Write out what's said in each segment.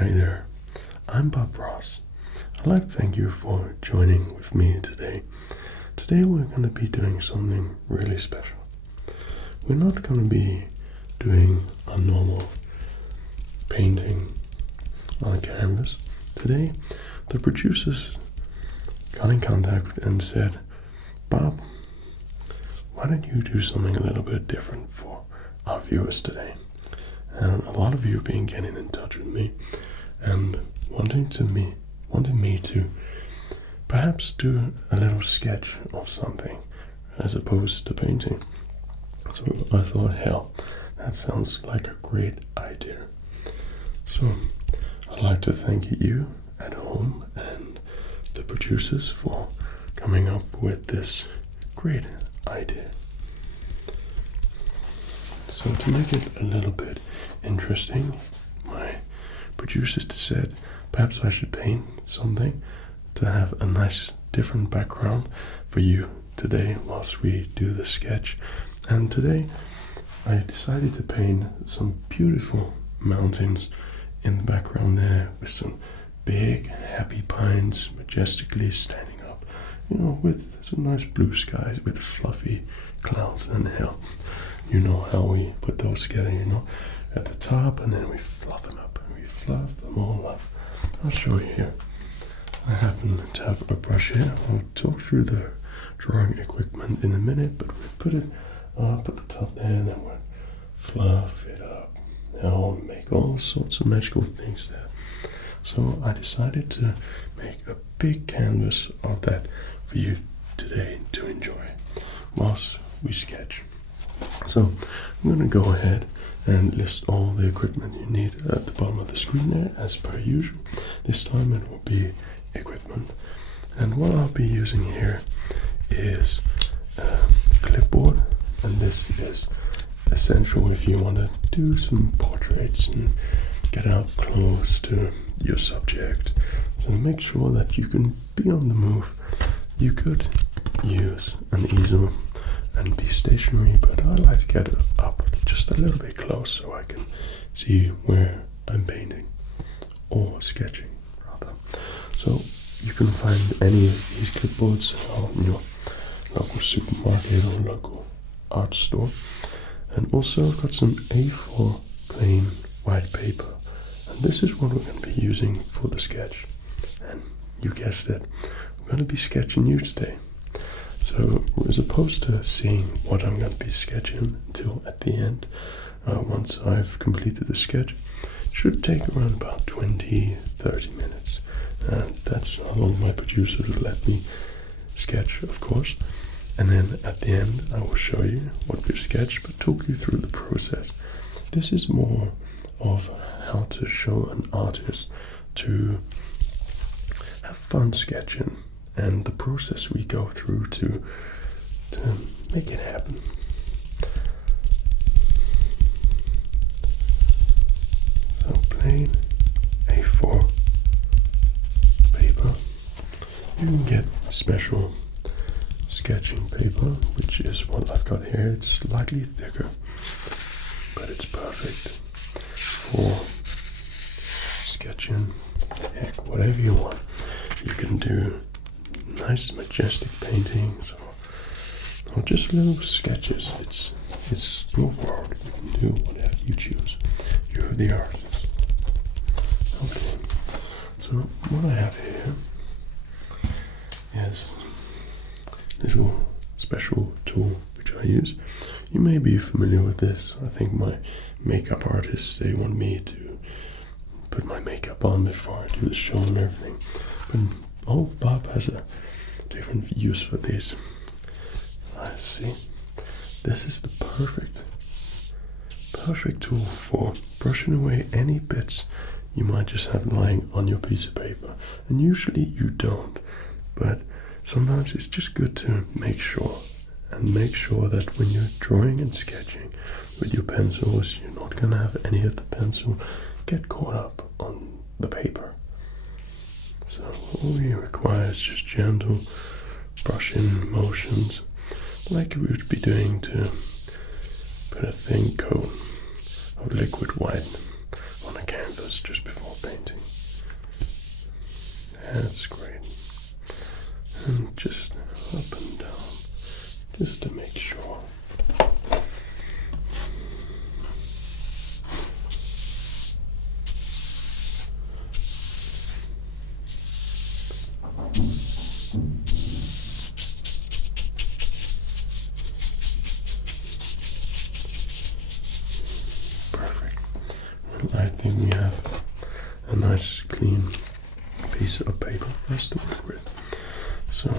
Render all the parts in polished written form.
Hi there, I'm Bob Ross. I'd like to thank you for joining with me today. Today we're going to be doing something really special. We're not going to be doing a normal painting on a canvas. Today, the producers got in contact and said, Bob, why don't you do something a little bit different for our viewers today? And a lot of you have been getting in touch with me and wanting me to perhaps do a little sketch of something as opposed to painting. So I thought, hell, that sounds like a great idea. So I'd like to thank you at home and the producers for coming up with this great idea. So to make it a little bit interesting, my producers said perhaps I should paint something to have a nice different background for you today whilst we do the sketch. And today I decided to paint some beautiful mountains in the background there with some big happy pines majestically standing up, with some nice blue skies with fluffy clouds. And hell, you know how we put those together, at the top, and then we fluff them up, and we fluff them all up. I'll show you here. I happen to have a brush here. I'll talk through the drawing equipment in a minute, but we put it up at the top there, and then we'll fluff it up. I'll make all sorts of magical things there. So I decided to make a big canvas of that for you today to enjoy whilst we sketch. So I'm going to go ahead and list all the equipment you need at the bottom of the screen there, as per usual. This time it will be equipment, and what I'll be using here is a clipboard, and this is essential if you want to do some portraits and get out close to your subject. So make sure that you can be on the move. You could use an easel and be stationary, but I like to get up just a little bit close so I can see where I'm painting or sketching rather. So you can find any of these clipboards in your local supermarket or local art store. And also I've got some A4 plain white paper, and this is what we're going to be using for the sketch. And you guessed it, we're going to be sketching you today. So as opposed to seeing what I'm going to be sketching until at the end, once I've completed the sketch, it should take around about 20-30 minutes. And that's how long my producers will let me sketch, of course. And then at the end, I will show you what we've sketched, but talk you through the process. This is more of how to show an artist to have fun sketching and the process we go through to make it happen. So plain A4 paper. You can get special sketching paper, which is what I've got here. It's slightly thicker, but it's perfect for sketching, heck, whatever you want. You can do nice majestic paintings or just little sketches. It's your world. You can do whatever you choose. You're the artist. Okay, so what I have here is little special tool which I use. You may be familiar with this. I think my makeup artists, they want me to put my makeup on before I do the show and everything. But Bob has a different use for these. I see. This is the perfect tool for brushing away any bits you might just have lying on your piece of paper. And usually you don't, but sometimes it's just good to make sure that when you're drawing and sketching with your pencils, you're not going to have any of the pencil get caught up on the paper. So all we require is just gentle brushing motions, like we would be doing to put a thin coat of liquid white on a canvas just before painting. That's great. And just up and down, just to make sure. Perfect. Well, I think we have a nice clean piece of paper for us to work with. So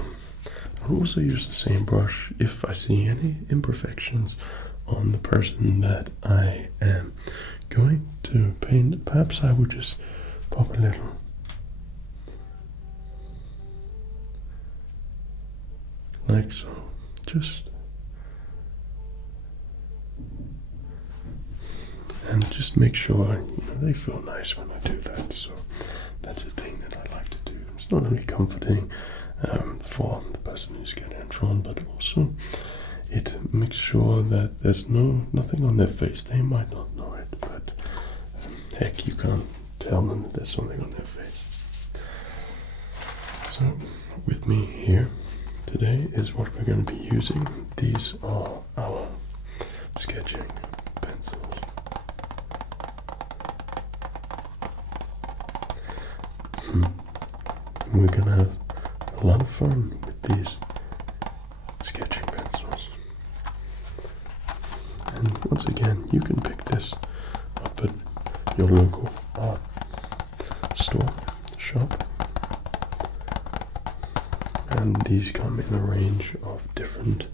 I'll also use the same brush if I see any imperfections on the person that I am going to paint. Perhaps I would just pop a little like so, just and just make sure they feel nice when I do that. So that's a thing that I like to do. It's not only comforting for the person who's getting drawn, but also it makes sure that there's nothing on their face. They might not know it, but heck, you can't tell them that there's something on their face. So with me here today is what we're going to be using. These are our sketching pencils. We're going to have a lot of fun with these sketching pencils. And once again, you can pick this up at your local art store, shop. And these come in a range of different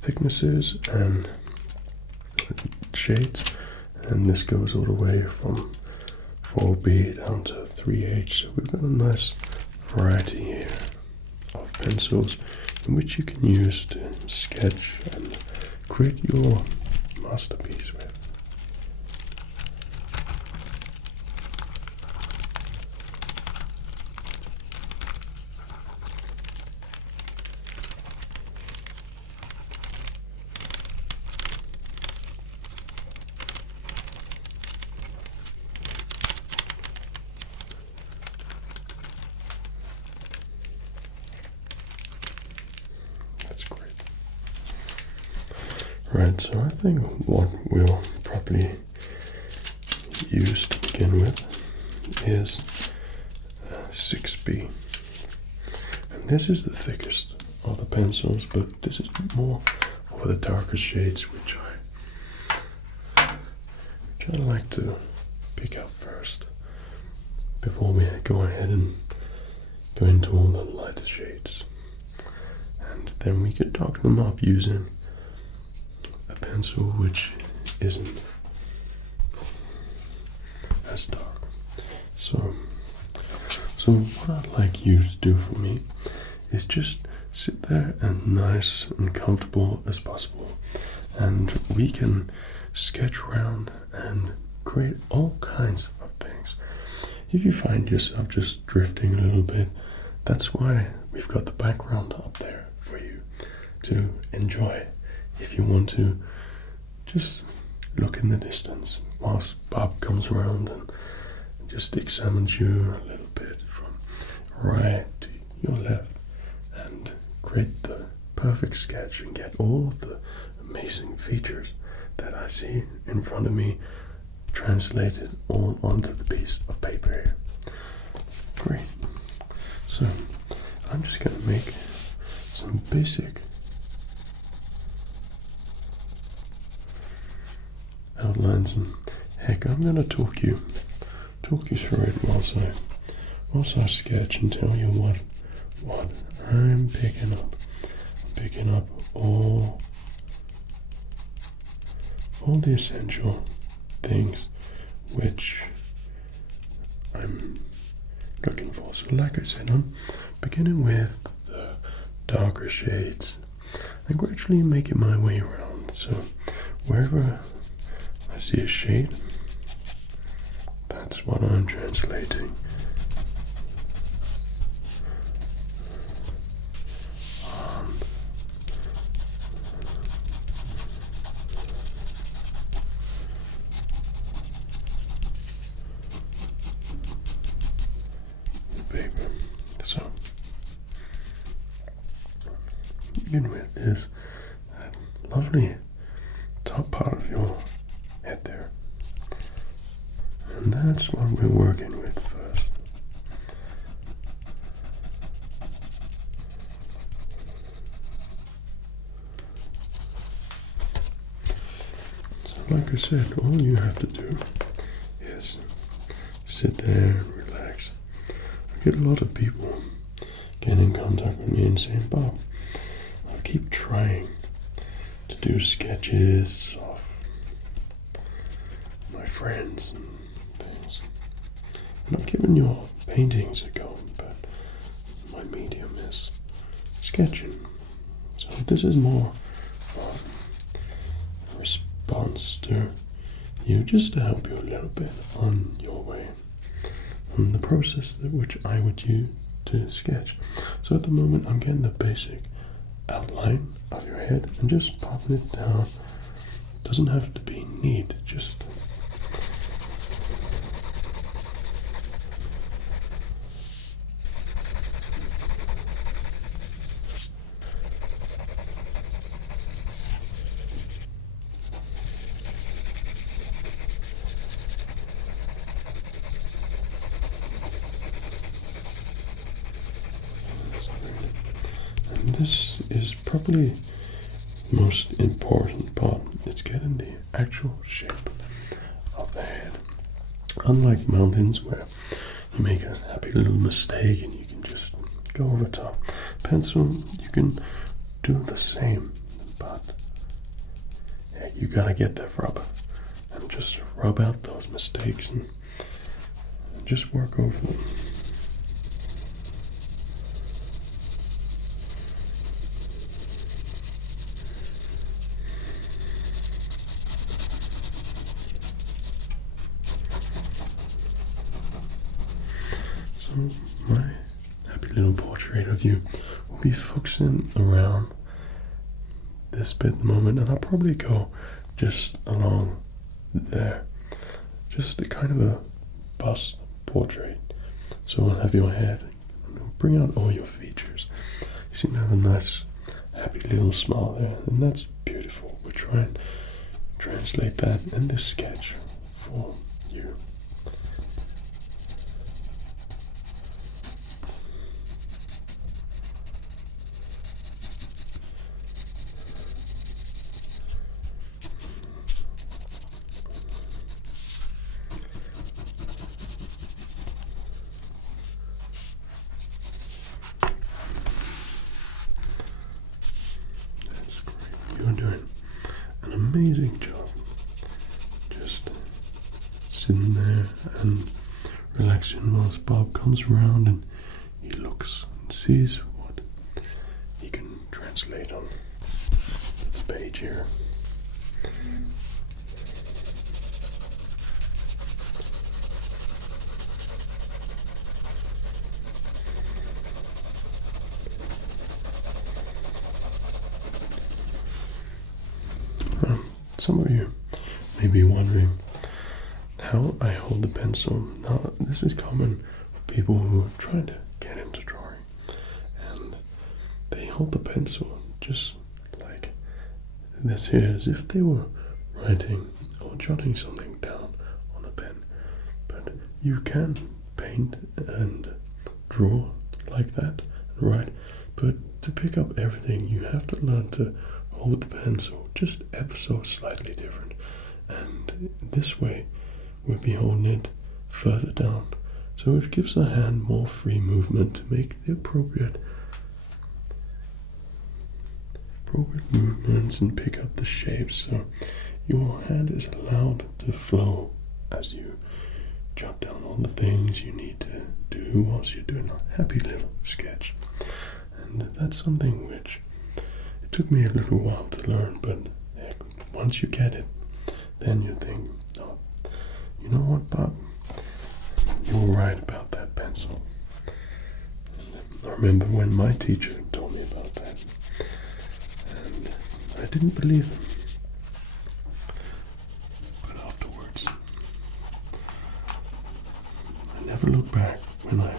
thicknesses and shades, and this goes all the way from 4B down to 3H. So we've got a nice variety here of pencils in which you can use to sketch and create your masterpiece with. Right, so I think what we'll probably use to begin with is 6B. And this is the thickest of the pencils, but this is more for the darker shades, which I like to pick up first before we go ahead and go into all the lighter shades. And then we could darken them up using a pencil which isn't as dark. So what I'd like you to do for me is just sit there and nice and comfortable as possible, and we can sketch around and create all kinds of things. If you find yourself just drifting a little bit, that's why we've got the background up there for you to enjoy. If you want to just look in the distance whilst Bob comes around and just examines you a little bit from right to your left and create the perfect sketch and get all the amazing features that I see in front of me translated all onto the piece of paper here. Great. So I'm just going to make some basic outlines, and heck, I'm going to talk you through it whilst I sketch and tell you what I'm picking up. I'm picking up all the essential things which I'm looking for. So like I said, I'm beginning with the darker shades and gradually making my way around. So wherever I see a shade, that's what I'm translating. begin with is that lovely top part of your head there. And that's what we're working with first. So like I said, all you have to do is sit there and relax. I get a lot of people getting in contact with me and saying, Bob, I keep trying to do sketches of my friends and things. I'm not giving your paintings a go, but my medium is sketching. So this is more of a response to you, just to help you a little bit on your way, on the process which I would use to sketch. So at the moment I'm getting the basic outline of your head and just popping it down. It doesn't have to be neat, just this is probably the most important part. It's getting the actual shape of the head. Unlike mountains where you make a happy little mistake and you can just go over top. Pencil, you can do the same, but yeah, you gotta get that rub and just rub out those mistakes and just work over them. So my happy little portrait of you will be focusing around this bit at the moment, and I'll probably go just along there, just a kind of a bust portrait. So we'll have your head, bring out all your features. You seem to have a nice happy little smile there, and that's beautiful. We'll try and translate that in this sketch for you. You're doing an amazing job. Just sitting there and relaxing whilst Bob comes around and he looks and sees what he can translate on this page here. Some of you may be wondering how I hold the pencil. Now, this is common for people who are trying to get into drawing, and they hold the pencil just like this here, as if they were writing or jotting something down on a pen. But you can paint and draw like that, and write, but to pick up everything you have to learn to hold the pencil just ever so slightly different, and this way we'll be holding it further down, so it gives the hand more free movement to make the appropriate movements and pick up the shapes, so your hand is allowed to flow as you jot down all the things you need to do whilst you're doing a happy little sketch. And that's something which took me a little while to learn, but heck, once you get it, then you think, oh, you know what, Bob? You were right about that pencil. And I remember when my teacher told me about that, and I didn't believe him. But afterwards, I never looked back when I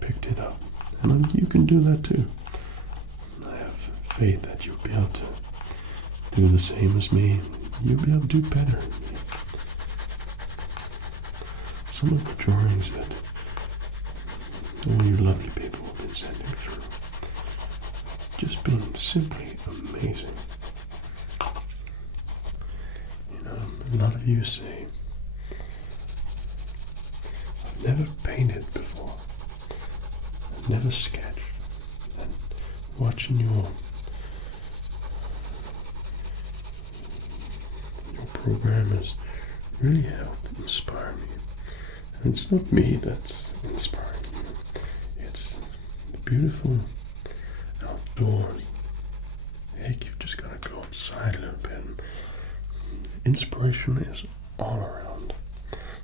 picked it up, and you can do that too. faith that you'll be able to do the same as me. You'll be able to do better. Some of the drawings that all you lovely people have been sending through, just been simply amazing. You know, a lot of you say, I've never painted before, I've never sketched, and watching your program has really helped inspire me. And it's not me that's inspiring you, it's the beautiful outdoors. Heck, you've just got to go outside a little bit. Inspiration is all around.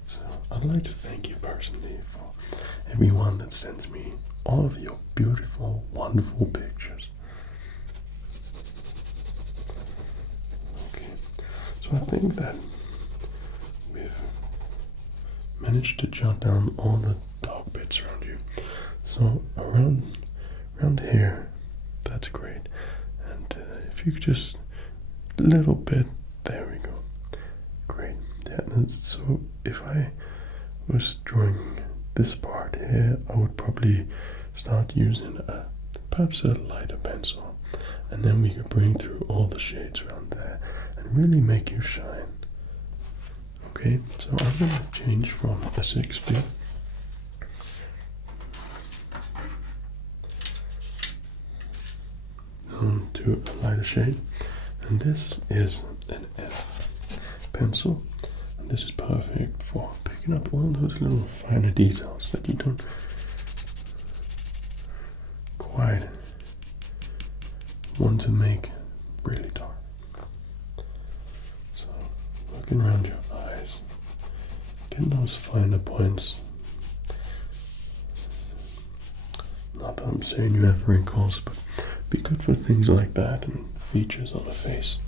So I'd like to thank you personally for everyone that sends me all of your beautiful, wonderful pictures. Okay, so I think that we've managed to jot down all the dark bits around you. So around here, that's great. And if you could just a little bit, there we go. Great. Yeah. And so if I was drawing this part here, I would probably start using perhaps a lighter pencil, and then we could bring through all the shades around there and really make you shine. Okay, so I'm going to change from a 6B to a lighter shade, and this is an F pencil, and this is perfect for picking up all those little finer details that you don't quite want to make really dark. So looking around your eyes, getting those finer points. Not that I'm saying you have wrinkles, but be good for things like that and features on the face.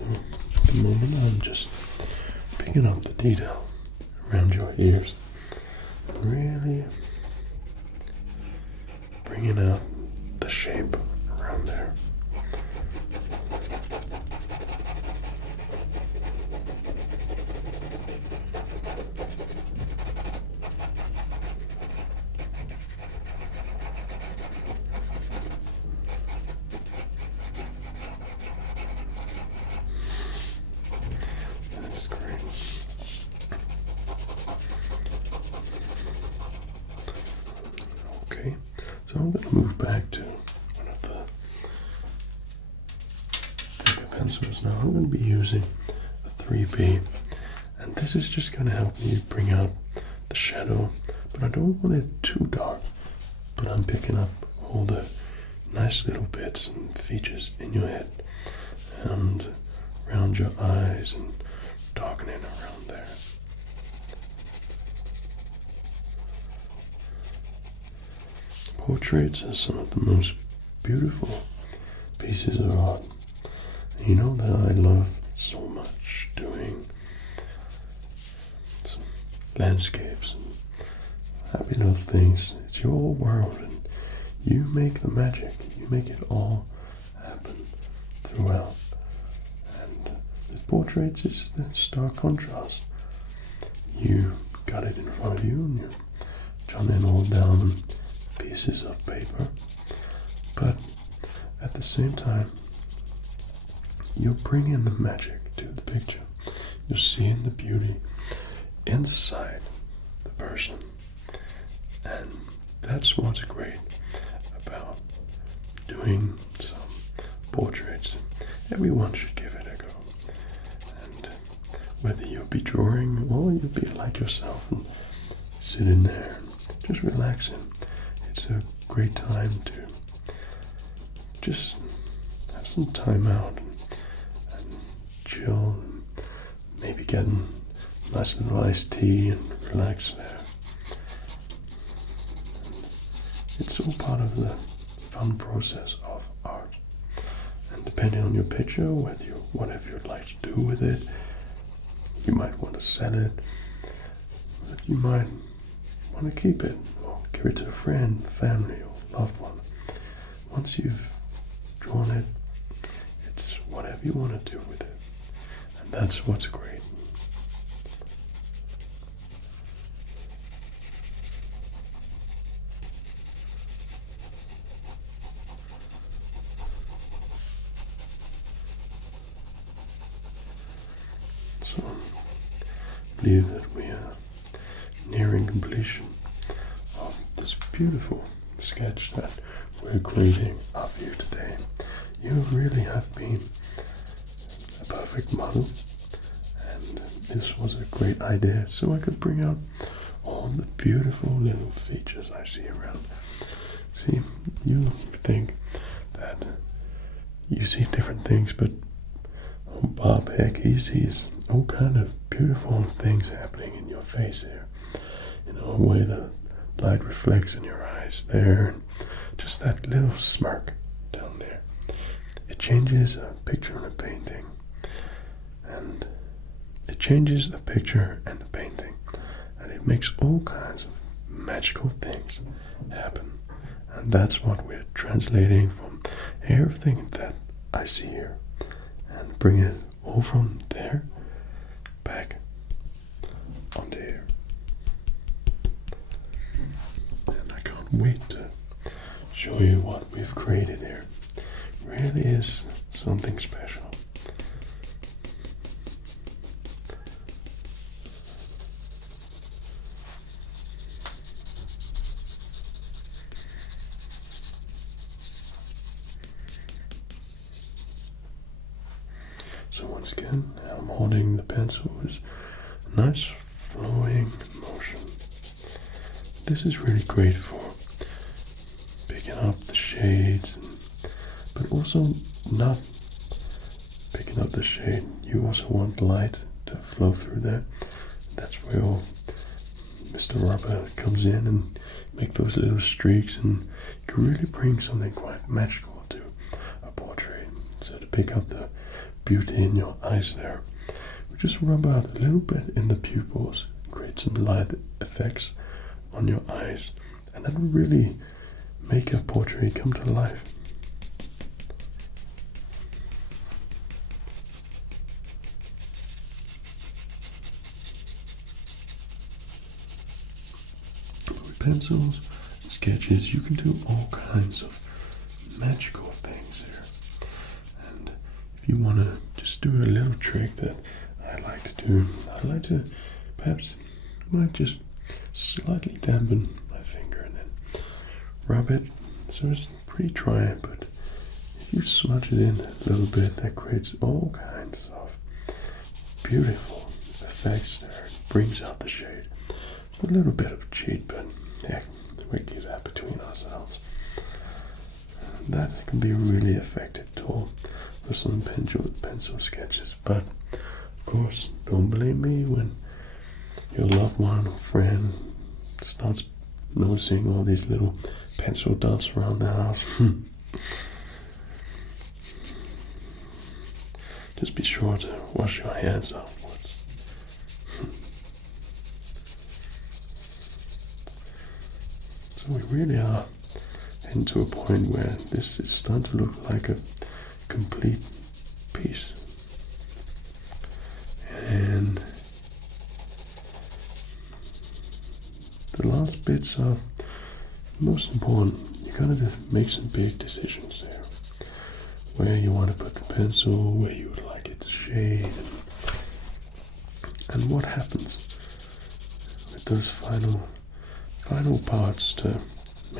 At the moment I'm just picking up the detail around your ears, really bringing out the shape around there. Okay, so I'm going to move back to one of the bigger pencils now. I'm going to be using a 3B, and this is just going to help me bring out the shadow, but I don't want it too dark, but I'm picking up all the nice little bits and features in your head and around your eyes and darkening around there. Portraits are some of the most beautiful pieces of art. You know that I love so much doing some landscapes and happy little things. It's your world and you make the magic. You make it all happen throughout. And the portraits is the stark contrast. You got it in front of you and you're jotting all down pieces of paper, but at the same time you're bringing the magic to the picture. You're seeing the beauty inside the person, and that's what's great about doing some portraits everyone should give it a go. And whether you'll be drawing or you'll be like yourself and sitting there and just relaxing, it's a great time to just have some time out and chill, and maybe get a nice little iced tea and relax there. It's all part of the fun process of art. And depending on your picture, whatever you'd like to do with it, you might want to sell it, but you might want to keep it or give it to a friend, family, or loved one. Once you've drawn it, it's whatever you want to do with it, and that's what's great. So I believe that we are nearing completion of this beautiful sketch that we're creating of you today. You really have been a perfect model, and this was a great idea so I could bring out all the beautiful little features I see around. See, you think that you see different things, but Bob, heck, he sees all kind of beautiful things happening in your face here. You know, the way the light reflects in your eyes there, and just that little smirk down there. It changes a picture and a painting. And it changes a picture and a painting. And it makes all kinds of magical things happen. And that's what we're translating from everything that I see here, and bring it all from there back onto here. And I can't wait to show you what we've created here. It really is something special. So once again, I'm holding the pencil with a nice flowing motion. This is really great for picking up the shades, but also not picking up the shade. You also want light to flow through there. That's where Mr. Rubber comes in and make those little streaks, and you can really bring something quite magical to a portrait. So to pick up the beauty in your eyes there, we just rub out a little bit in the pupils, create some light effects on your eyes, and that will really make a portrait come to life. With pencils and sketches, you can do all kinds of magical things here. And if you want to just do a little trick that I like to do, I like to perhaps might just slightly dampen my finger and then rub it so it's pretty dry, but if you smudge it in a little bit, that creates all kinds of beautiful effects there. It brings out the shade. It's a little bit of a cheat, but yeah, we keep that between ourselves. That can be a really effective tool for some pencil sketches, but of course, don't blame me when your loved one or friend starts noticing all these little pencil dots around the house. Just be sure to wash your hands afterwards. So we really are heading to a point where this is starting to look like a complete piece. And the last bits are most important. You gotta just make some big decisions there. Where you want to put the pencil, where you would like it to shade, and what happens with those final parts to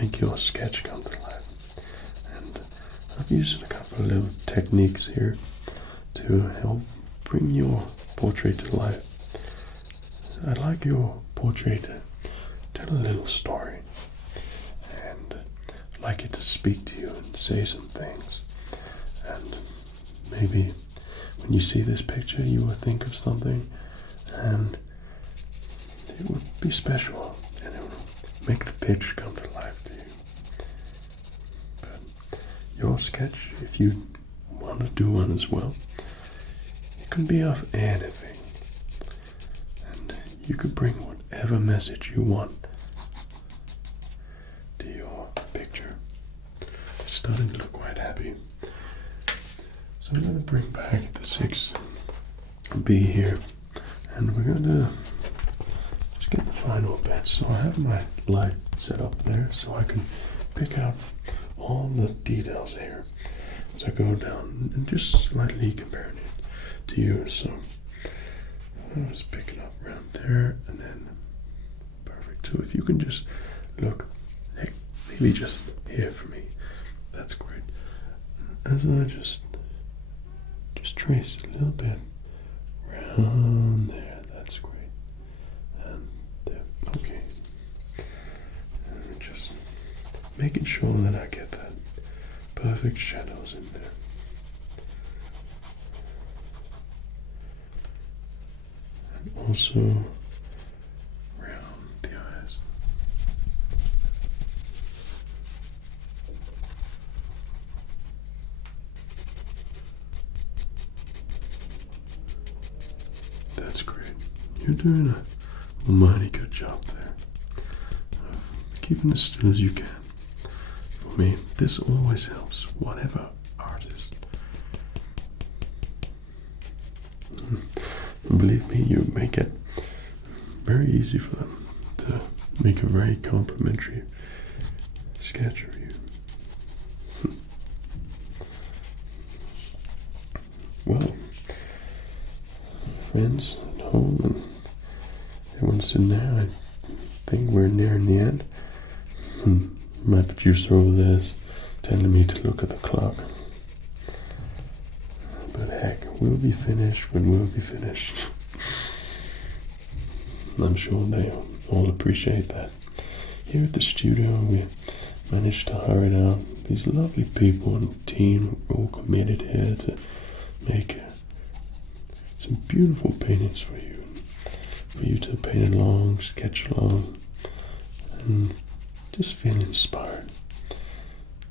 make your sketch come to life. And I've used a couple of little techniques here to help bring your portrait to life. I'd like your portrait to tell a little story, and I'd like it to speak to you and say some things. And maybe when you see this picture, you will think of something, and it would be special, and it would make the picture come to life to you. But your sketch, if you want to do one as well, it can be of anything. You could bring whatever message you want to your picture. It's starting to look quite happy. So I'm going to bring back the 6B here, and we're going to just get the final bit. So I have my light set up there so I can pick out all the details here as I go down and just slightly comparing it to you. So I was picking up around there, and then perfect. So if you can just look, hey, maybe just here for me, that's great. As I just trace a little bit around there, that's great. And there, okay. And just making sure that I get that perfect shadows in there. Also around the eyes. That's great. You're doing a mighty good job there of keeping as still as you can. For me, this always helps, whatever artist. And believe me, you make it very easy for them to make a very complimentary sketch of you. Well, friends at home and everyone sitting there, I think we're nearing the end. My producer over there is telling me to look at the clock. But heck, we'll be finished when we'll be finished. I'm sure they all appreciate that. Here at the studio, we managed to hire out these lovely people and team all committed here to make some beautiful paintings for you to paint along, sketch along, and just feel inspired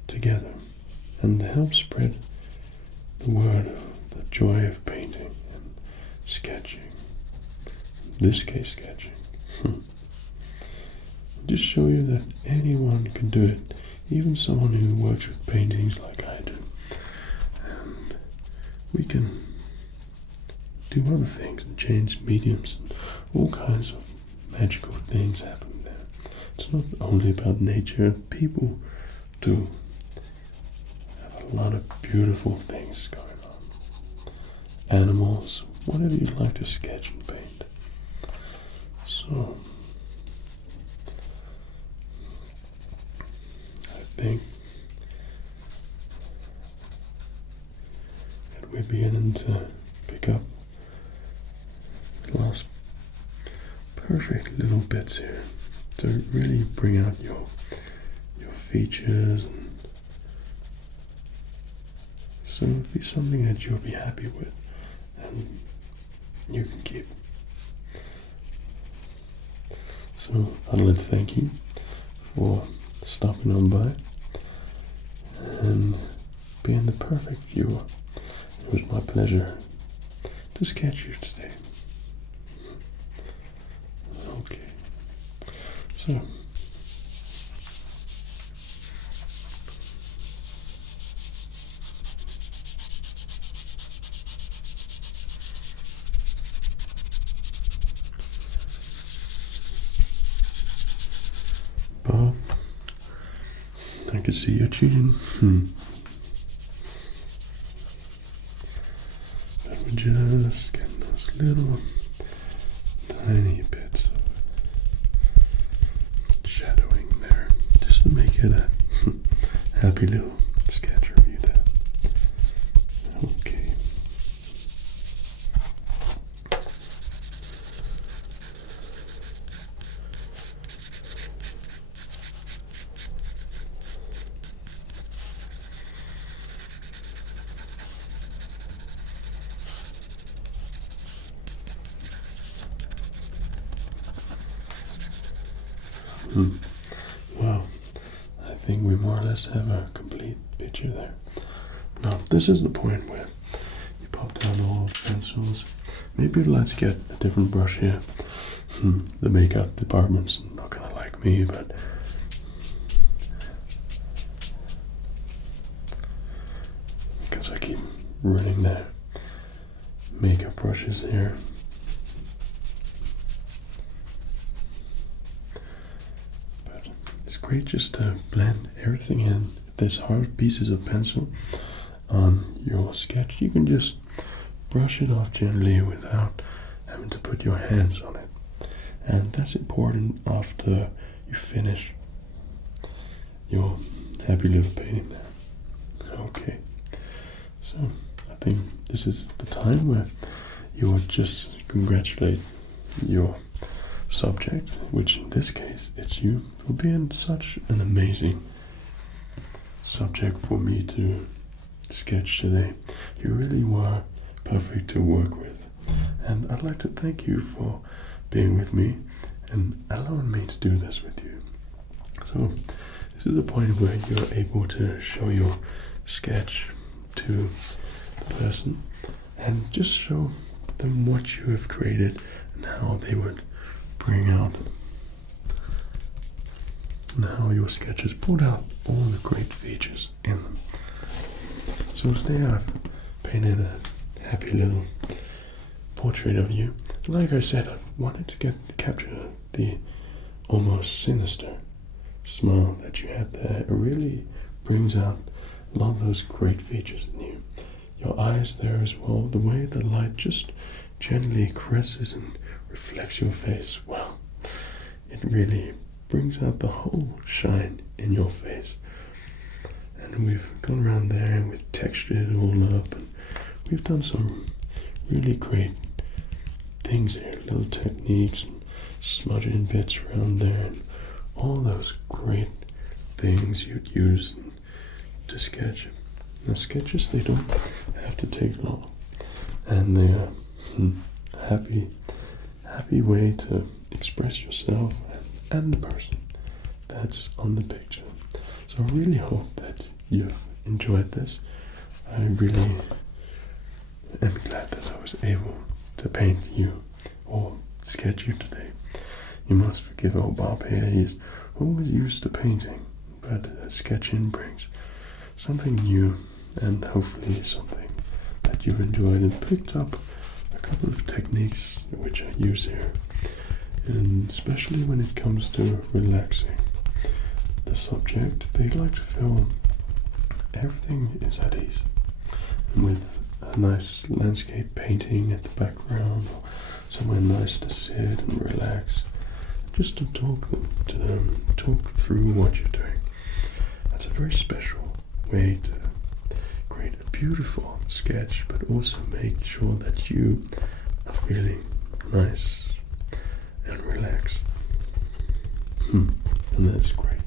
together, and to help spread the word of the joy of painting and sketching. In this case, sketching. Just show you that anyone can do it, even someone who works with paintings like I do. And we can do other things and change mediums, and all kinds of magical things happen there. It's not only about nature. People do have a lot of beautiful things going on. Animals, whatever you'd like to sketch and paint. So I think that we're beginning to pick up the last perfect little bits here to really bring out your features, and so it'll be something that you'll be happy with and you can keep. So I'd like to thank you for stopping on by and being the perfect viewer. It was my pleasure to sketch you today. Okay, so Bob, I can see you're cheating. But we're just getting those little tiny bits of shadowing there, just to make it a happy little sketch of you there. Okay. we more or less have a complete picture there. Now, this is the point where you pop down all the pencils. Maybe you'd like to get a different brush here. The makeup department's not gonna like me, but because I keep running their makeup brushes here. But it's great just to blend everything in. If there's hard pieces of pencil on your sketch, you can just brush it off gently without having to put your hands on it. And that's important after you finish your happy little painting there. Okay, so I think this is the time where you would just congratulate your subject, which in this case it's you, for being such an amazing subject for me to sketch today. You really were perfect to work with, and I'd like to thank you for being with me and allowing me to do this with you. So this is the point where you're able to show your sketch to the person and just show them what you have created and how they would bring out and how your sketches pulled out all the great features in them. So today I've painted a happy little portrait of you. Like I said, I've wanted to capture the almost sinister smile that you had there. It really brings out a lot of those great features in you. Your eyes there as well, the way the light just gently caresses and reflects your face. Wow, it really brings out the whole shine in your face. And we've gone around there and we've textured it all up, and we've done some really great things here, little techniques and smudging bits around there and all those great things you'd use to sketch. Now sketches, they don't have to take long, and they are a happy way to express yourself and the person that's on the picture. So I really hope that you've enjoyed this. I really am glad that I was able to paint you or sketch you today. You must forgive old Bob here. He's always used to painting, but sketching brings something new and hopefully something that you've enjoyed and picked up a couple of techniques which I use here, and especially when it comes to relaxing the subject. They like to feel everything is at ease, and with a nice landscape painting at the background, or somewhere nice to sit and relax, just to talk to them, talk through what you're doing. That's a very special way to create a beautiful sketch, but also make sure that you are feeling nice and relaxed. And that's great.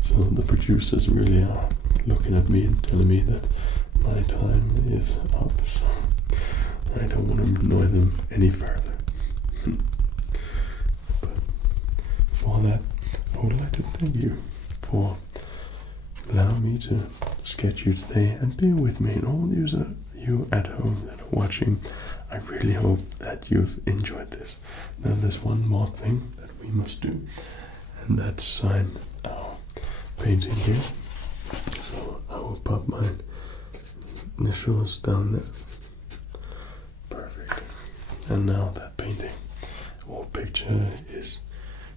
So the producers really are looking at me and telling me that my time is up, so I don't want to annoy them any further. But for that, I would like to thank you for allowing me to sketch you today and be with me, and all you at home that are watching. I really hope that you've enjoyed this. Now there's one more thing that we must do, and that's sign our painting here. So I will pop my initials down there. Perfect. And now that painting or picture is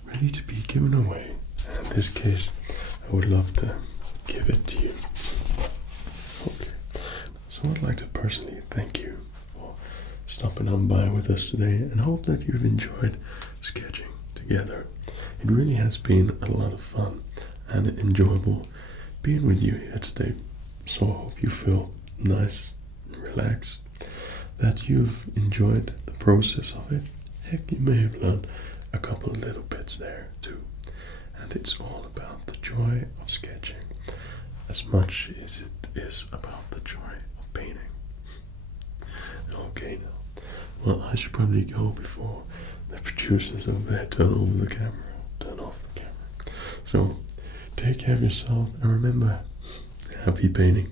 ready to be given away. And in this case, I would love to give it to you. Okay. So I'd like to personally thank you for stopping on by with us today, and hope that you've enjoyed sketching together. It really has been a lot of fun and enjoyable being with you here today. So I hope you feel nice and relaxed, that you've enjoyed the process of it. Heck, you may have learned a couple of little bits there too. And it's all about the joy of sketching as much as it is about the joy of painting. Okay now, well, I should probably go before the producers over there turn off the camera. So Take care of yourself, and remember, happy painting.